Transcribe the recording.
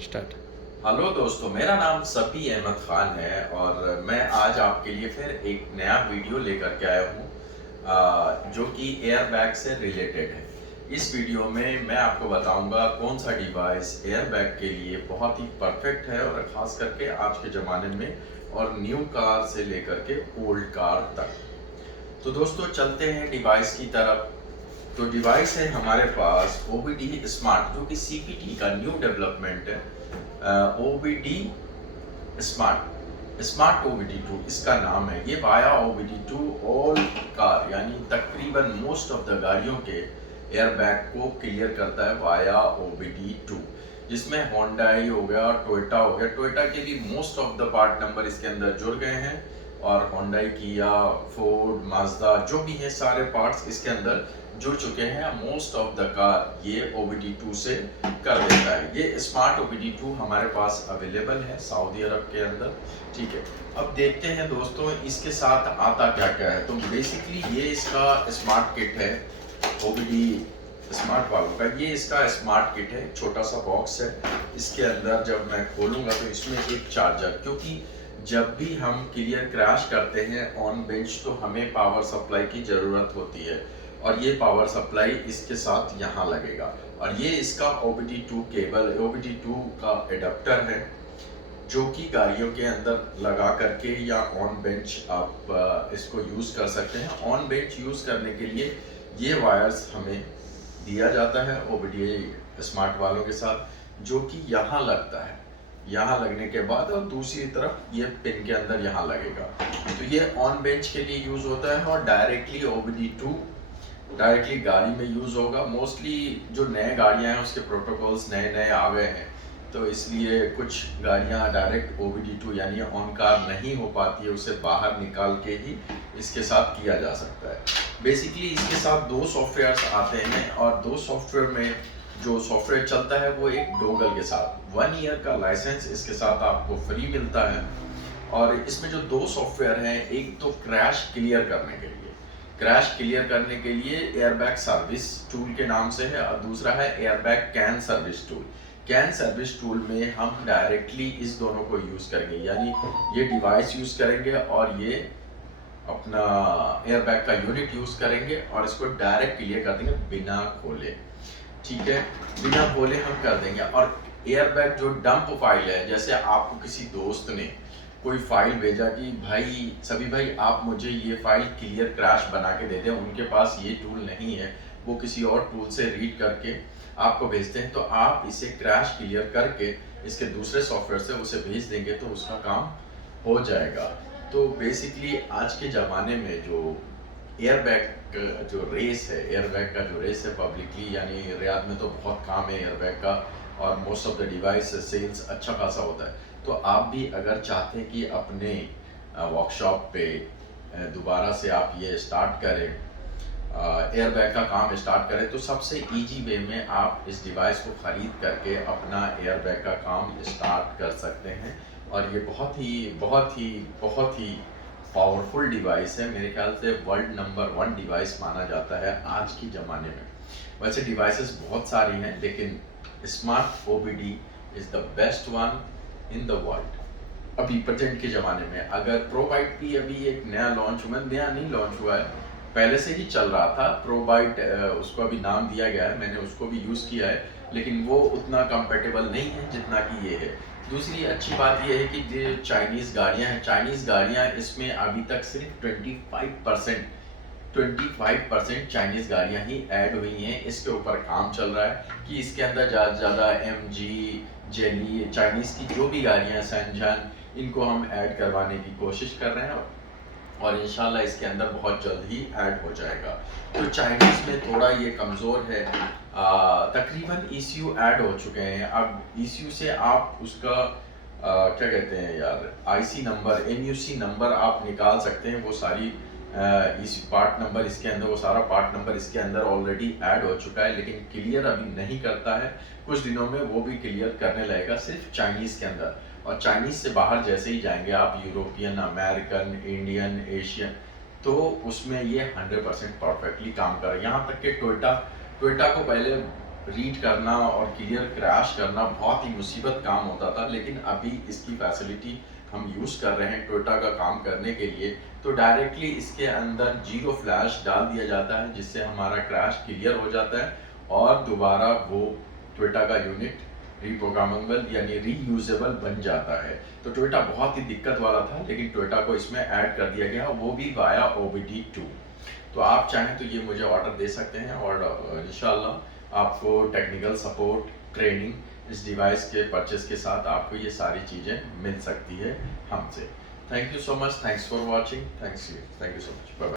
Start. Hello दोस्तों, मेरा नाम सफ़ी अहमद ख़ान है और मैं आज आपके लिए फिर एक नया वीडियो लेकर के आया हूँ जो कि एयरबैग से रिलेटेड है। इस वीडियो में मैं आपको बताऊंगा कौन सा डिवाइस एयरबैग के लिए बहुत ही परफेक्ट है और ख़ास करके आज के ज़माने में और न्यू कार से लेकर के ओल्ड कार तक। तो दोस्तों चलते हैं डिवाइस की तरफ। तो डिवाइस है हमारे पास OBD स्मार्ट, जो कि CPT का न्यू डेवलपमेंट है। OBD स्मार्ट स्मार्ट OBD2 इसका नाम है। ये वाया OBD2 ऑल कार यानी तकरीबन मोस्ट ऑफ द गाड़ियों के एयरबैग को क्लियर करता है वाया OBD2, जिसमें होंडाई हो गया, टोयोटा हो गया। टोयोटा के भी most of the part number इसके अंदर जुड़ गए हैं और होंडाई, किया, फोर्ड, माज्दा जो भी है सारे पार्ट्स इसके अंदर जुड़ चुके हैं। मोस्ट ऑफ द कार ये OBD2 से कर देता है। ये स्मार्ट OBD2 हमारे पास अवेलेबल है सऊदी अरब के अंदर। ठीक है, अब देखते हैं दोस्तों इसके साथ आता क्या क्या है। तो बेसिकली ये इसका स्मार्ट किट है OBD स्मार्ट वालों का। ये इसका स्मार्ट किट है, छोटा सा बॉक्स है। इसके अंदर जब मैं खोलूंगा तो इसमें एक चार्जर, क्योंकि जब भी हम क्लियर क्रैश करते हैं ऑन बेंच तो हमें पावर सप्लाई की ज़रूरत होती है और ये पावर सप्लाई इसके साथ यहाँ लगेगा। और ये इसका OBD2 केबल, OBD2 का एडाप्टर है जो कि गाड़ियों के अंदर लगा करके या ऑन बेंच आप इसको यूज़ कर सकते हैं। ऑन बेंच यूज़ करने के लिए ये वायर्स हमें दिया जाता है OBD स्मार्ट वालों के साथ, जो कि यहाँ लगता है। यहाँ लगने के बाद और दूसरी तरफ ये पिन के अंदर यहाँ लगेगा। तो ये ऑन बेंच के लिए यूज़ होता है और डायरेक्टली OBD2 डायरेक्टली गाड़ी में यूज़ होगा। मोस्टली जो नए गाड़ियाँ हैं उसके प्रोटोकॉल्स नए नए आ गए हैं, तो इसलिए कुछ गाड़ियाँ डायरेक्ट OBD2 यानी ऑन कार नहीं हो पाती है, उसे बाहर निकाल के ही इसके साथ किया जा सकता है। बेसिकली इसके साथ दो सॉफ्टवेयर्स आते हैं और दो सॉफ्टवेयर में जो सॉफ्टवेयर चलता है वो एक डोंगल के साथ 1 ईयर का लाइसेंस इसके साथ आपको फ्री मिलता है। और इसमें जो दो सॉफ्टवेयर हैं, एक तो क्रैश क्लियर करने के लिए एयरबैग सर्विस टूल के नाम से है और दूसरा है airbag can service tool. Can service tool में हम डायरेक्टली इस दोनों को यूज़ करेंगे, यानी ये डिवाइस यूज़ करेंगे और ये अपना एयरबैग का यूनिट यूज़ करेंगे और इसको डायरेक्ट क्लियर कर देंगे बिना खोले। ठीक है, बिना खोले हम कर देंगे। और एयरबैग जो डंप फाइल है, जैसे आपको किसी दोस्त ने कोई फाइल भेजा कि भाई सभी भाई आप मुझे ये फाइल क्लियर क्रैश बना के दे दें, उनके पास ये टूल नहीं है, वो किसी और टूल से रीड करके आपको भेजते हैं, तो आप इसे क्रैश क्लियर करके इसके दूसरे सॉफ्टवेयर से उसे भेज देंगे तो उसका काम हो जाएगा। तो बेसिकली आज के ज़माने में जो एयरबैग जो रेस है, एयरबैग का जो रेस है पब्लिकली, यानी रियाद में तो बहुत काम है एयरबैग का और most of the device sales अच्छा खासा होता है। तो आप भी अगर चाहते हैं कि अपने वर्कशॉप पे दोबारा से आप ये स्टार्ट करें, एयरबैग का काम स्टार्ट करें, तो सबसे इजी वे में आप इस डिवाइस को ख़रीद करके अपना एयरबैग का काम स्टार्ट कर सकते हैं। और ये बहुत ही पावरफुल डिवाइस है। मेरे ख्याल से वर्ल्ड नंबर 1 डिवाइस माना जाता है आज के ज़माने में। वैसे डिवाइसेस बहुत सारी हैं, लेकिन smart OBD is the best one in the world अभी प्रेजेंट के ज़माने में। अगर प्रोबाइट भी अभी एक नया लॉन्च हुआ, नया नहीं लॉन्च हुआ है, पहले से ही चल रहा था प्रोबाइट, उसको अभी नाम दिया गया है, मैंने उसको भी यूज़ किया है, लेकिन वो उतना कंपेटेबल नहीं है जितना कि ये है। दूसरी अच्छी बात ये है कि जो चाइनीज़ गाड़ियाँ हैं, चाइनीज़ गाड़ियाँ इसमें अभी तक सिर्फ 25% चाइनीज़ गाड़ियाँ ही ऐड हुई हैं। इसके ऊपर काम चल रहा है कि इसके अंदर ज़्यादा से ज़्यादा MG, जेली, चाइनीज़ की जो भी गाड़ियाँ हैं, सैनजान, इनको हम ऐड करवाने की कोशिश कर रहे हैं और इंशाल्लाह इसके अंदर बहुत जल्द ही ऐड हो जाएगा। तो चाइनीज़ में थोड़ा ये कमज़ोर है। तकरीबन ECU ऐड हो चुके हैं। अब ECU से आप उसका क्या कहते हैं यार, IC नंबर, MUC नंबर आप निकाल सकते हैं। वो सारी इस पार्ट नंबर इसके अंदर, वो सारा पार्ट नंबर इसके अंदर ऑलरेडी ऐड हो चुका है, लेकिन क्लियर अभी नहीं करता है। कुछ दिनों में वो भी क्लियर करने लगेगा सिर्फ चाइनीज़ के अंदर। और चाइनीज़ से बाहर जैसे ही जाएंगे आप, यूरोपियन, अमेरिकन, इंडियन, एशियन, तो उसमें ये 100% परफेक्टली काम कर रहा है। यहाँ तक कि टोयोटा को पहले रीड करना और क्लियर क्रैश करना बहुत ही मुसीबत काम होता था, लेकिन अभी इसकी फैसिलिटी हम यूज़ कर रहे हैं टोयोटा का काम करने के लिए। तो डायरेक्टली इसके अंदर जीरो फ्लैश डाल दिया जाता है, जिससे हमारा क्रैश क्लियर हो जाता है और दोबारा वो टोयोटा का यूनिट रिप्रोग्रामेबल यानी रीयूजेबल बन जाता है। तो टोयोटा बहुत ही दिक्कत वाला था, लेकिन टोयोटा को इसमें ऐड कर दिया गया, वो भी वाया OBD2। तो आप चाहें तो ये मुझे ऑर्डर दे सकते हैं और इंशाल्लाह आपको टेक्निकल सपोर्ट, ट्रेनिंग इस डिवाइस के परचेस के साथ आपको ये सारी चीज़ें मिल सकती है हमसे। Thank you so much, thanks for watching, thank you so much, bye bye.